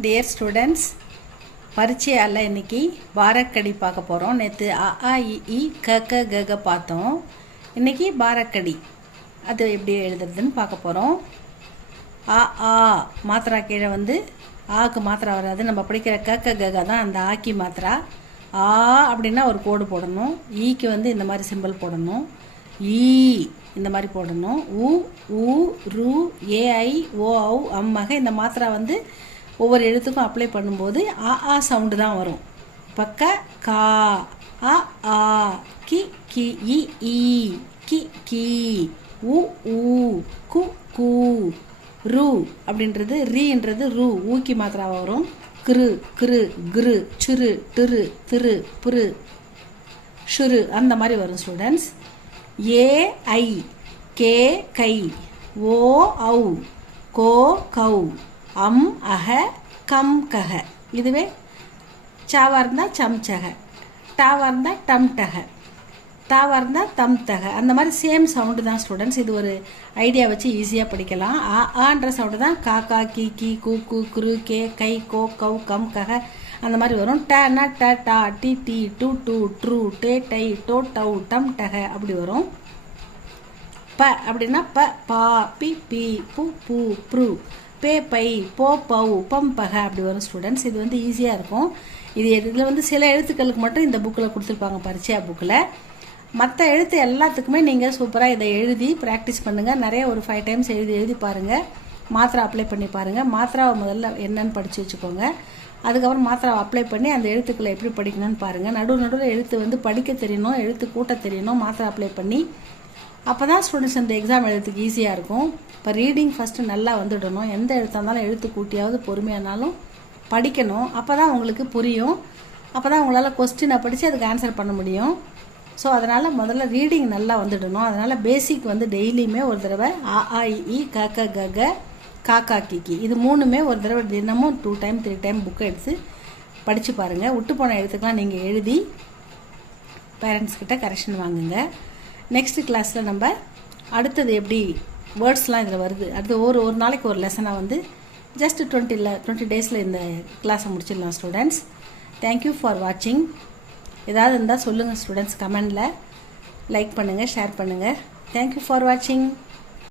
Dear students, பரீட்சையால் இன்னைக்கு பாரக்கடி பார்க்க போகிறோம். நேற்று அ ஆ இ ஈ க க க க பார்த்தோம். இன்னைக்கு பாரக்கடி அது எப்படி எழுதுறதுன்னு பார்க்க போகிறோம். அ ஆ மாத்திரா கீழே வந்து ஆக்கு மாத்திரா வராது. நம்ம படிக்கிற க க க க தான் அந்த ஆக்கி மாத்திரா. ஆ அப்படின்னா ஒரு கோடு போடணும். ஈக்கு வந்து இந்த மாதிரி சிம்பிள் போடணும். ஈ இந்த மாதிரி போடணும். உ ஊ ரு ஏ ஐ ஓ ஔ அம்மக இந்த மாத்திரா வந்து ஒவ்வொரு எழுத்துக்கும் அப்ளை பண்ணும்போது ஆ ஆ சவுண்டு தான் வரும். பக்க கா அ ஆ கி கி இ ஈ கி கி உ ஊ கு கு ரு அப்படின்றது ரீன்றது ரு ஊக்கி மாத்திரா வரும். கிரு கிரு கிரு சிறு டிரு திரு புரு ஷுரு அந்த மாதிரி வரும் ஸ்டூடெண்ட்ஸ். ஏ ஐ கே கை ஓ ஔ கோ கௌ அம் அக கம் கக. இதுவே சாவா இருந்தால் சம்சக, டாவா இருந்தால் டம் டக, தாவா இருந்தால் தம் தக. அந்த மாதிரி சேம் சவுண்டு தான் ஸ்டூடெண்ட்ஸ். இது ஒரு ஐடியா வச்சு ஈஸியாக படிக்கலாம். ஆன்ற சவுண்டு தான் கா கா கி கி கு கு குரு கே கை கோ கௌ கம் கக அந்த மாதிரி வரும். டனா ட டா டி டி டு டு ட்ரூ டே டை டோ டௌ டம் டக அப்படி வரும். ப அப்படின்னா ப பா பி பி பு பூ ப்ரூ பே பை போ பௌ பம் பக அப்படி வரும் ஸ்டூடெண்ட்ஸ். இது வந்து ஈஸியாக இருக்கும். இதில் வந்து சில எழுத்துக்களுக்கு மட்டும் இந்த புக்கில் கொடுத்துருப்பாங்க பரீட்சையா புக்கில். மற்ற எழுத்து எல்லாத்துக்குமே நீங்கள் சூப்பராக இதை எழுதி ப்ராக்டிஸ் பண்ணுங்கள். நிறைய ஒரு 5 டைம்ஸ் எழுதி பாருங்கள். மாத்திரை அப்ளை பண்ணி பாருங்கள். மாத்திராவை முதல்ல என்னன்னு படித்து வச்சுக்கோங்க. அதுக்கப்புறம் மாத்திராவை அப்ளை பண்ணி அந்த எழுத்துக்களை எப்படி படிக்கணும்னு பாருங்கள். நடுவில் எழுத்து வந்து படிக்க தெரியணும், எழுத்து கூட்ட தெரியணும். மாத்திரை அப்ளை பண்ணி அப்போ தான் ஸ்டூடெண்ட்ஸ் அந்த எக்ஸாம் எழுத்துக்கு ஈஸியாக இருக்கும். இப்போ ரீடிங் ஃபஸ்ட்டு நல்லா வந்துடணும். எந்த எழுத்தாக இருந்தாலும் எழுத்து கூட்டியாவது பொறுமையானாலும் படிக்கணும். அப்போ தான் உங்களுக்கு புரியும். அப்போ தான் உங்களால் கொஸ்டினை படித்து அதுக்கு ஆன்சர் பண்ண முடியும். ஸோ அதனால் முதல்ல ரீடிங் நல்லா வந்துடணும். அதனால் பேசிக் வந்து டெய்லியுமே ஒரு தடவை ஆ ஆ இ க க க க கா கா கி கி இது மூணுமே ஒரு தடவை தினமும் 2 டைம் 3 டைம் புக்கை எடுத்து படித்து பாருங்கள். விட்டு போன எழுத்துக்கெலாம் நீங்கள் எழுதி பேரண்ட்ஸ்கிட்ட கரெக்ஷன் வாங்குங்க. நெக்ஸ்ட் கிளாஸில் நம்ம அடுத்தது எப்படி வேர்ட்ஸ்லாம் இதில் வருது அடுத்து ஒரு நாளைக்கு ஒரு லெசனாக வந்து ஜஸ்ட் 20 டேஸில் இந்த கிளாஸை முடிச்சிடலாம் ஸ்டூடெண்ட்ஸ். தேங்க்யூ ஃபார் வாட்சிங். ஏதாவது இருந்தால் சொல்லுங்கள் ஸ்டூடெண்ட்ஸ், கமெண்டில் லைக் பண்ணுங்கள், ஷேர் பண்ணுங்கள். தேங்க்யூ ஃபார் வாட்சிங்.